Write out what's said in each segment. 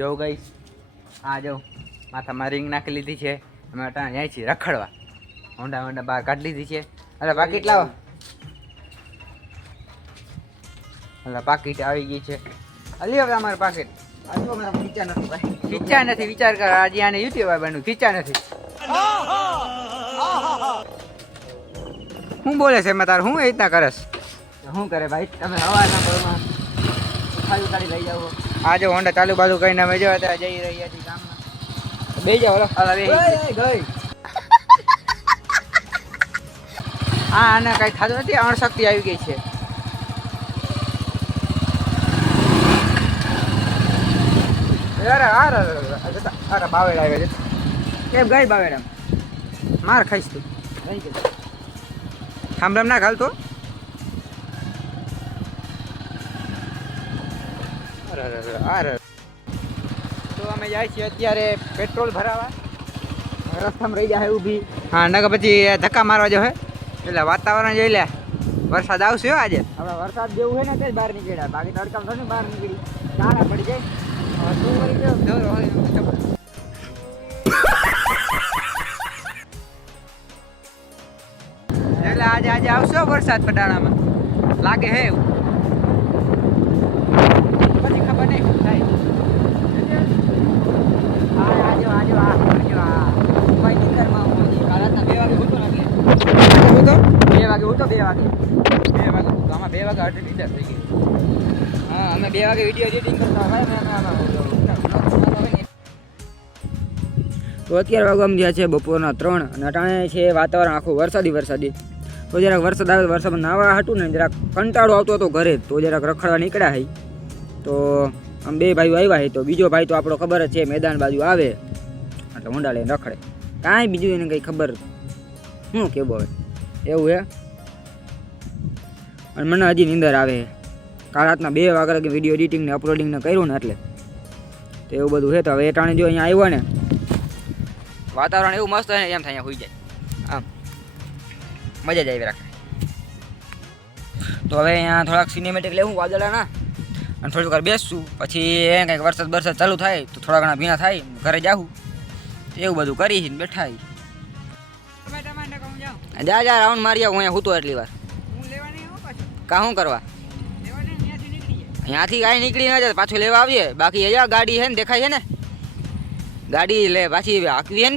જો ગઈ આ જો માથામાં રિંગ નાખી લીધી છે. અમે અટાણે જાય છીએ રખડવા. હોન્ડા હોન્ડા બહાર કાઢી લીધી છે. અરે પાકીટ લાવો. અલા પાકીટ આવી ગઈ છે. અલી હવે અમારે પાકીટ ખીચા નથી. વિચાર કર આજે આને યુટ્યુબર બન્યું ખીચા નથી. શું બોલે છે મેં તાર હું એ રીતના કરસ? શું કરે ભાઈ તમે હવાના બળમાં ઉઠાડી ઉઠાડી લઈ જાઓ. આજે હોન્ડા ચાલુ બાજુ કરીને અમે જો અત્યારે જઈ રહ્યા છીએ ગામમાં. બે જાઓ ગઈ હા આને કઈ થતું નથી. અણશક્તિ આવી ગઈ છે. અરે બાવેડા આવે છે. કેમ ગઈ બાવેડા માર ખાઈશ તું. થાંભલામ ના ખાલ તો. અરે તો અમે જાય છીએ અત્યારે પેટ્રોલ ભરાવા. રસ્તામાં રહી જાય ઊભી. હા નકર પછી ધક્કા મારવા જો હે. એટલે વાતાવરણ જોઈ લે. વરસાદ આવશે હો આજે. હવે વરસાદ જેવું હોય ને તે જ બહાર નીકળ્યા. બાકી તડકામાં થોડી બહાર નીકળી નાના પડી જાય. હવે શું કરી ગયો એટલે આજે આવશો વરસાદ પટાણામાં લાગે હે એવું. પછી ખબર નહીં શું થાય. આજો ભાઈ નીકળમાં રાતના 2 વાગે ઉઠો ને એટલે હું તો 2 વાગે ઉઠો 2 વાગે આમાં 2 વાગે અડધી નીંદર થઈ ગઈ. હા અમે 2 વાગે વિડીયો એડિટિંગ કરતા હોય ને તો અત્યારે વાગવામાં ગયા છે બપોરના 3 અને અટાણે છે વાતાવરણ આખું વરસાદી. તો જરાક વરસાદ આવે વરસાદમાં નાવા હતું ને જરાક કંટાળો આવતો હતો ઘરે તો જરાક રખડવા નીકળ્યા હઈ. તો આમ 2 ભાઈઓ આવ્યા હે તો બીજો ભાઈ તો આપણો ખબર જ છે મેદાન બાજુ આવે એટલે હોન્ડા લઈને રખડે. કાંઈ બીજું એને કંઈ ખબર શું કેવું હવે એવું હે. અને મને હજી નીંદર આવે છે. કાલ રાતના 2 વાગ્યા લગી વિડીયો એડિટિંગ ને અપલોડિંગ ને કર્યું ને એટલે તો એવું બધું છે. તો હવે એ ટાણે જો અહીંયા આવ્યો ને વાતાવરણ એવું મસ્ત હોય ને એમ થાય અહીંયા હોઈ જાય આમ મજા જ આવી રાખે. તો હવે અહીંયા થોડાક સિનેમેટિક લેવું વાદળાના અને થોડીક વાર બેસશું. પછી એ કંઈક વરસાદ ચાલુ થાય તો થોડા ઘણા ભીના થાય ઘરે જાઉં એવું બધું કરી બેઠા જા રાઉન્ડ મારી આવું. અહીંયા હૂતો એટલી વાર કા શું કરવા અહીંયાથી કાંઈ નીકળી ના જાય પાછું લેવા આવીએ. બાકી અહીંયા ગાડી છે ને દેખાય છે ને ગાડી લે પાછી હાંકવી છે ને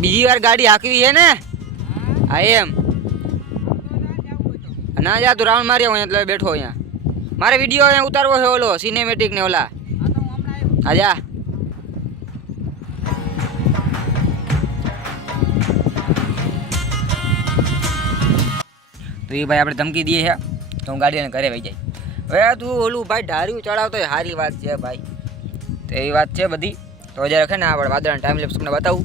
બીજી વાર ગાડી હાંકવી છે ને. હા એમ ના જા તું રાઉન્ડ મારી આવું એટલે બેઠો અહીંયા. મારે વિડીયો અહીંયા ઉતારવો છે ઓલો સિનેમેટિક ને ઓલા. હા જા તો એ ભાઈ આપણે ધમકી દઈએ છે તો હું ગાડીને ઘરે વહી જાય. હવે તું ઓલું ભાઈ ઢાર્યું ચડાવતો હોય સારી વાત છે ભાઈ. તો એવી વાત છે બધી. તો જ્યારે છે ને આપણે વાદળાનો ટાઈમ લેપ્સ તમને બતાવું.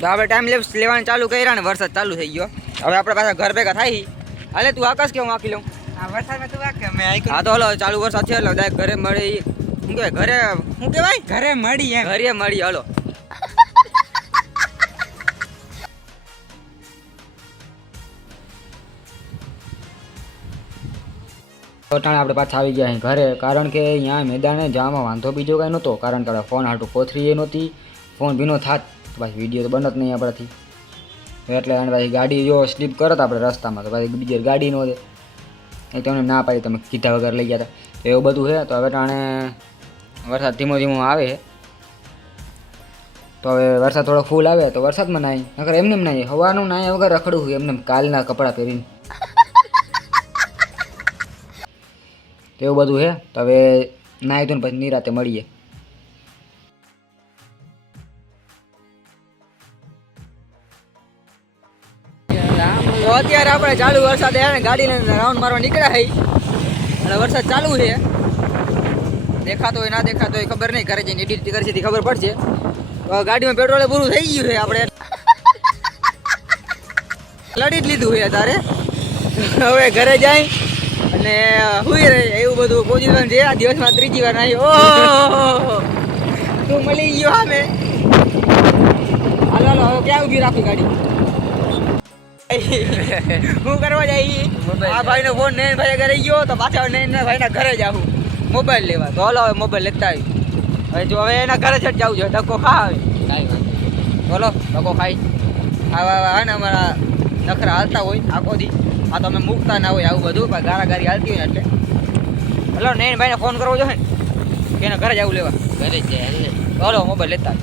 તો આપણે ટાઈમ લેપ્સ લેવાનું ચાલુ કર્યા ને વરસાદ ચાલુ થઈ ગયો. હવે આપણે પાછા ઘર ભેગા થાય. હાલે તું આકાશ કે હું આંકી લઉં? વરસાદમાં તું આકે મેં હા તો હલો ચાલુ વરસાદ છે એટલે ડાયરેક્ટ ઘરે મળી. શું કહેવાય ઘરે શું કહેવાય ઘરે મળી એમ ઘરે મળી હલો. અટાણે આપણે પાછા આવી ગયા અહીં ઘરે. કારણ કે અહીંયા મેદાને જવામાં વાંધો બીજો કાંઈ નહોતો. કારણ કે આપણે ફોન હાટું કોથરી એ નહોતી. ફોન ભીનો થાત તો પાછી વિડીયો તો બને જ નહીં આપણાથી. એટલે અને પાછી ગાડી જો સ્લીપ કરત આપણે રસ્તામાં તો પાછી બીજી ગાડી નો દે. એ તમને ના પાડી તમે કીધા વગર લઈ ગયા હતા. એવું બધું છે. તો હવે ટાણે વરસાદ ધીમો આવે. તો હવે વરસાદ થોડો ફૂલ આવે તો વરસાદમાં નાહી નકર એમને એમ નાહી હવાનું નાહ્યા વગર રખડું હોય એમને કાલના કપડાં પહેરીને. એવું બધું છે. તો હવે નાહી તો પછી નિરાતે મળીએ. તો અત્યારે આપણે ચાલુ વરસાદ ને ગાડી લઈને રાઉન્ડ મારવા નીકળ્યા હઈ અને વરસાદ ચાલુ છે. દેખાતો હોય ના દેખાતો હોય ખબર નહીં. ઘરે જઈને એડિટ કરશે ખબર પડશે. તો ગાડીમાં પેટ્રોલ પૂરું થઈ ગયું છે. આપણે લડી જ લીધું છે તારે. હવે ઘરે જાય અને હુઈ રહે એવું બધું પોઝિશન છે. આ દિવસમાં 3જી વાર નહીં. ઓહો તું મળી ગયો. હા મેં હાલો હવે ક્યાં ઊભી રાખી ગાડી? હું કરવા જાય આ ભાઈનો ફોન નયન ભાઈ ઘરે ગયો તો પાછા નયન ભાઈના ઘરે જ આવું મોબાઈલ લેવા તો હાલો હવે મોબાઈલ લેતા આવી હવે જો હવે એના ઘરે જ જવું જોઈએ ધક્કો ખા આવે બોલો ધક્કો ખાઈ આવા ને અમારા નખરા હાલતા હોય આખો દી આ તો અમે મૂકતા ના હોય આવું બધું પણ ગારી હાલતી હોય ને એટલે હલો નયન ભાઈને ફોન કરવો જોઈએ કે એના ઘરે જ આવું લેવા ઘરે જ જાય બોલો મોબાઈલ લેતા